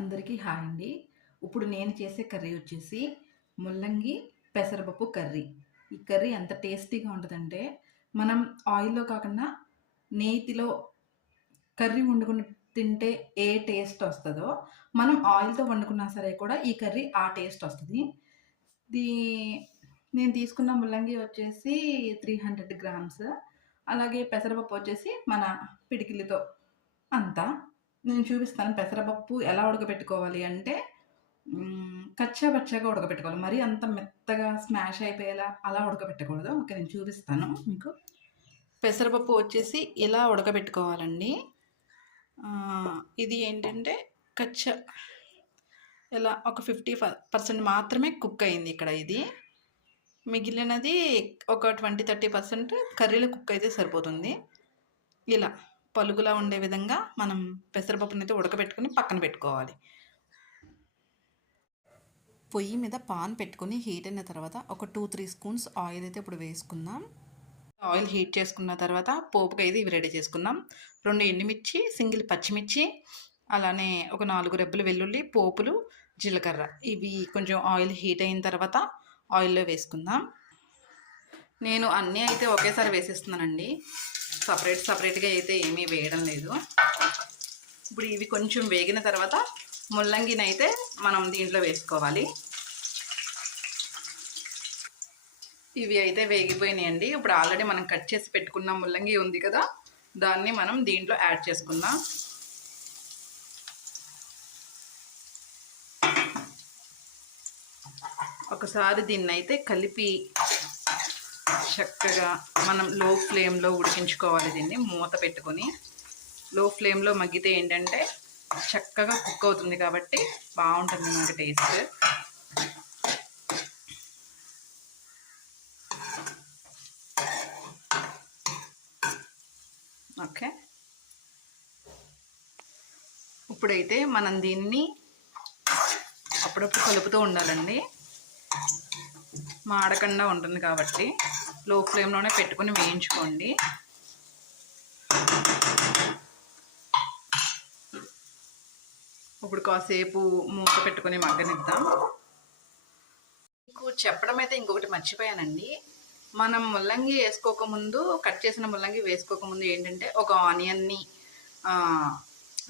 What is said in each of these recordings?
అందరికీ హాయ్ అండి. ఇప్పుడు నేను చేసే కర్రీ వచ్చేసి ముల్లంగి పెసరపప్పు కర్రీ. ఈ కర్రీ ఎంత టేస్టీగా ఉంటదంటే, మనం ఆయిల్‌లో కాకుండా నేతిలో కర్రీ వండుకొని తింటే ఏ టేస్ట్ వస్తదో, మనం ఆయిల్‌తో వండుకున్నా సరే కూడా ఈ కర్రీ ఆ టేస్ట్ వస్తది. దీ నేను తీసుకున్న ముల్లంగి వచ్చేసి 300 గ్రామ్స్. అలాగే పెసరపప్పు వచ్చేసి మన పిడికిలితో అంత. నేను చూపిస్తాను పెసరపప్పు ఎలా ఉడకబెట్టుకోవాలి అంటే కచ్చా పచ్చాగా ఉడకబెట్టుకోవాలి. మరీ అంత మెత్తగా స్మాష్ అయిపోయేలా అలా ఉడకబెట్టకూడదు. ఓకే. నేను చూపిస్తాను మీకు. పెసరపప్పు వచ్చేసి ఇలా ఉడకబెట్టుకోవాలండి. ఇది ఏంటంటే కచ్చా ఇలా ఒక 50% మాత్రమే కుక్ అయింది ఇక్కడ ఇది. మిగిలినది ఒక 20-30% కర్రీలో కుక్ అయితే సరిపోతుంది. ఇలా పలుగులా ఉండే విధంగా మనం పెసరపప్పునైతే ఉడకబెట్టుకొని పక్కన పెట్టుకోవాలి. పొయ్యి మీద పాన్ పెట్టుకొని హీట్ అయిన తర్వాత ఒక 2-3 స్పూన్స్ ఆయిల్ అయితే ఇప్పుడు వేసుకుందాం. ఆయిల్ హీట్ చేసుకున్న తర్వాత పోపుకి అయితే ఇవి రెడీ చేసుకుందాం. 2 ఎండుమిర్చి, సింగిల్ పచ్చిమిర్చి, అలానే ఒక 4 రెబ్బలు వెల్లుల్లి, పోపులు, జీలకర్ర. ఇవి కొంచెం ఆయిల్ హీట్ అయిన తర్వాత ఆయిల్లో వేసుకుందాం. నేను అన్నీ అయితే ఒకేసారి వేసేస్తున్నానండి. సపరేట్గా అయితే ఏమీ వేయడం లేదు. ఇప్పుడు ఇవి కొంచెం వేగిన తర్వాత ముల్లంగిని అయితే మనం దీంట్లో వేసుకోవాలి. ఇవి అయితే వేగిపోయినాయండి. ఇప్పుడు ఆల్రెడీ మనం కట్ చేసి పెట్టుకున్న ముల్లంగి ఉంది కదా, దాన్ని మనం దీంట్లో యాడ్ చేసుకుందాం. ఒకసారి దీన్ని అయితే కలిపి చక్కగా మనం లో ఫ్లేమ్లో ఉడికించుకోవాలి. దీన్ని మూత పెట్టుకొని లో ఫ్లేమ్లో మగ్గితే ఏంటంటే చక్కగా కుక్ అవుతుంది కాబట్టి బాగుంటుంది మనకి టేస్ట్. ఓకే. ఇప్పుడైతే మనం దీన్ని అప్పుడప్పుడు కలుపుతూ ఉండాలండి, మాడకుండా ఉంటుంది కాబట్టి లో ఫ్లేమ్లోనే పెట్టుకొని వేయించుకోండి. ఇప్పుడు కాసేపు మూత పెట్టుకొని మగ్గనిద్దాం. మీకు చెప్పడం అయితే ఇంకొకటి మర్చిపోయానండి. మనం ముల్లంగి వేసుకోకముందు, కట్ చేసిన ముల్లంగి వేసుకోకముందు ఏంటంటే ఒక ఆనియన్ని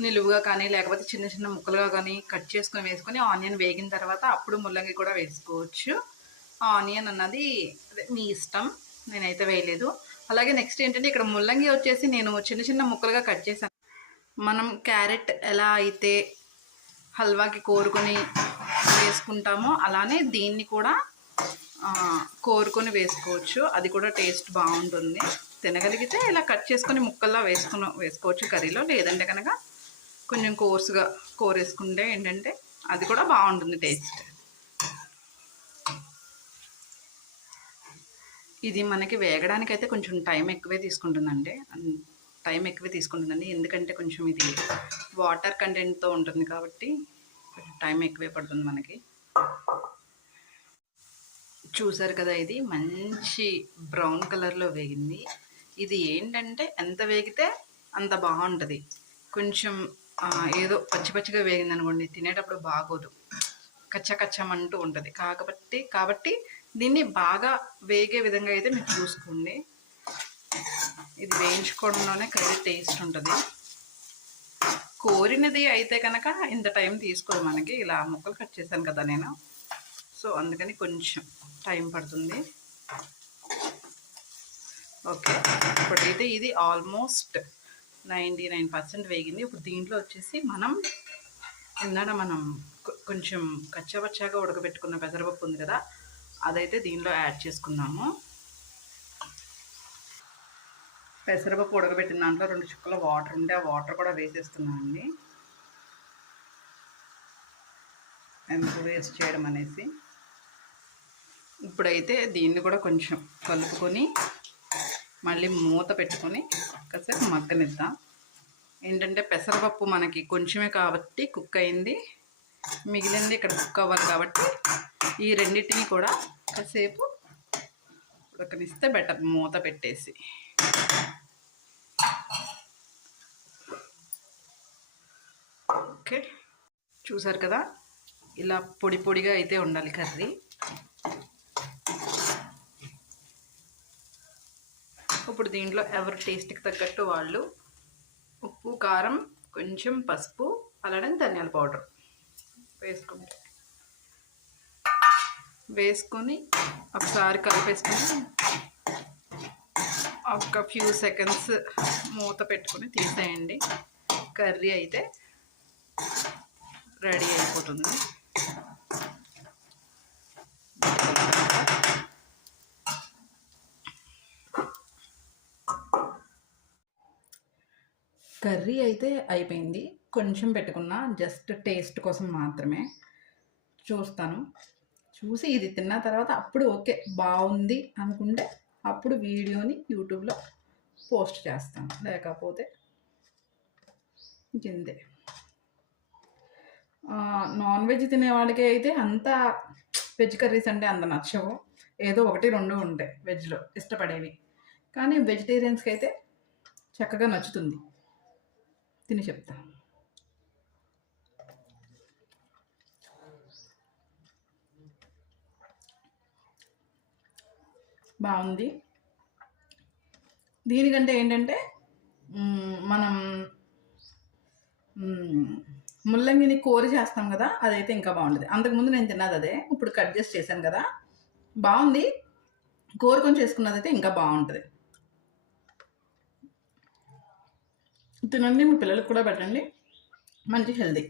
నిలువుగా కానీ లేకపోతే చిన్న చిన్న ముక్కలుగా కానీ కట్ చేసుకొని వేసుకొని ఆనియన్ వేగిన తర్వాత అప్పుడు ముల్లంగి కూడా వేసుకోవచ్చు. ఆనియన్ అన్నది మీ ఇష్టం, నేనైతే వేయలేదు. అలాగే నెక్స్ట్ ఏంటంటే ఇక్కడ ముల్లంగి వచ్చేసి నేను చిన్న చిన్న ముక్కలుగా కట్ చేశాను. మనం క్యారెట్ ఎలా అయితే హల్వాకి కోరుకొని వేసుకుంటామో అలానే దీన్ని కూడా కోరుకొని వేసుకోవచ్చు. అది కూడా టేస్ట్ బాగుంటుంది. తినగలిగితే ఇలా కట్ చేసుకొని ముక్కల్లా వేసుకోవచ్చు కర్రీలో. లేదంటే కనుక కొంచెం కోర్సుగా కోరేసుకుంటే ఏంటంటే అది కూడా బాగుంటుంది టేస్ట్. ఇది మనకి వేగడానికి అయితే కొంచెం టైం ఎక్కువే తీసుకుంటుందండి. ఎందుకంటే కొంచెం ఇది వాటర్ కంటెంట్తో ఉంటుంది కాబట్టి కొంచెం టైం ఎక్కువే పడుతుంది మనకి. చూసారు కదా, ఇది మంచి బ్రౌన్ కలర్లో వేగింది. ఇది ఏంటంటే ఎంత వేగితే అంత బాగుంటుంది. కొంచెం ఏదో పచ్చిగా వేగింది అనుకోండి, తినేటప్పుడు బాగోదు, కచ్చమంటూ ఉంటుంది. కాబట్టి దీన్ని బాగా వేగే విధంగా అయితే మీరు చూసుకోండి. ఇది వేయించుకోవడంలోనే కర్రీ టేస్ట్ ఉంటుంది. కోరినది అయితే కనుక ఇంత టైం తీసుకోదు మనకి. ఇలా ముక్కలు కట్ చేశాను కదా నేను, సో అందుకని కొంచెం టైం పడుతుంది. ఓకే. ఇప్పుడైతే ఇది ఆల్మోస్ట్ 99% వేగింది. ఇప్పుడు దీంట్లో వచ్చేసి మనం కొంచెం కచ్చాపచ్చాగా ఉడకబెట్టుకున్న పెసరపప్పు ఉంది కదా, అదైతే దీనిలో యాడ్ చేసుకుందాము. పెసరపప్పు ఉడకబెట్టిన దాంట్లో 2 చుక్కల వాటర్ ఉంటే ఆ వాటర్ కూడా వేసేస్తున్నానండి, ఎందుకు వేస్ట్ చేయడం అనేసి. ఇప్పుడైతే దీన్ని కూడా కొంచెం కలుపుకొని మళ్ళీ మూత పెట్టుకొని కాసేపు మగ్గనిద్దాం. ఏంటంటే పెసరపప్పు మనకి కొంచెమే కాబట్టి కుక్ అయింది, మిగిలింది ఇక్కడ కుక్ అవ్వాలి కాబట్టి ఈ రెండింటిని కూడా కాసేపు ఉడకనిస్తే బెటర్ మూత పెట్టేసి. ఓకే. చూసారు కదా, ఇలా పొడి పొడిగా అయితే ఉండాలి కర్రీ. ఇప్పుడు దీంట్లో ఎవరి టేస్ట్కి తగ్గట్టు వాళ్ళు ఉప్పు, కారం, కొంచెం పసుపు, అలానే ధనియాల పౌడర్ వేసుకొని ఒకసారి కలిపేసుకొని ఒక ఫ్యూ సెకండ్స్ మూత పెట్టుకొని తీసేయండి. కర్రీ అయితే రెడీ అయిపోతుంది. కర్రీ అయితే అయిపోయింది. కొంచెం పెట్టుకున్నా, జస్ట్ టేస్ట్ కోసం మాత్రమే. చూస్తాను, చూసి ఇది తిన్న తర్వాత అప్పుడు ఓకే బాగుంది అనుకుంటే అప్పుడు వీడియోని యూట్యూబ్లో పోస్ట్ చేస్తాను, లేకపోతే ఇంతే. నాన్ వెజ్ తినే వాళ్ళకి అయితే అంత వెజ్ కర్రీస్ అంటే అంత నచ్చవు, ఏదో 1-2 ఉంటాయి వెజ్లో ఇష్టపడేవి. కానీ వెజిటేరియన్స్కి అయితే చక్కగా నచ్చుతుంది. తిని చెప్తా. బాగుంది. దీనికంటే ఏంటంటే మనం ముల్లంగిని కూర చేస్తాం కదా, అదైతే ఇంకా బాగుంటుంది. అంతకుముందు నేను తిన్నది అదే, ఇప్పుడు కట్ చేసి చేశాను కదా, బాగుంది. కూర కొంచెం చేసుకున్నదైతే ఇంకా బాగుంటుంది. తినండి, మీ పిల్లలకు కూడా పెట్టండి, మంచి హెల్దీ.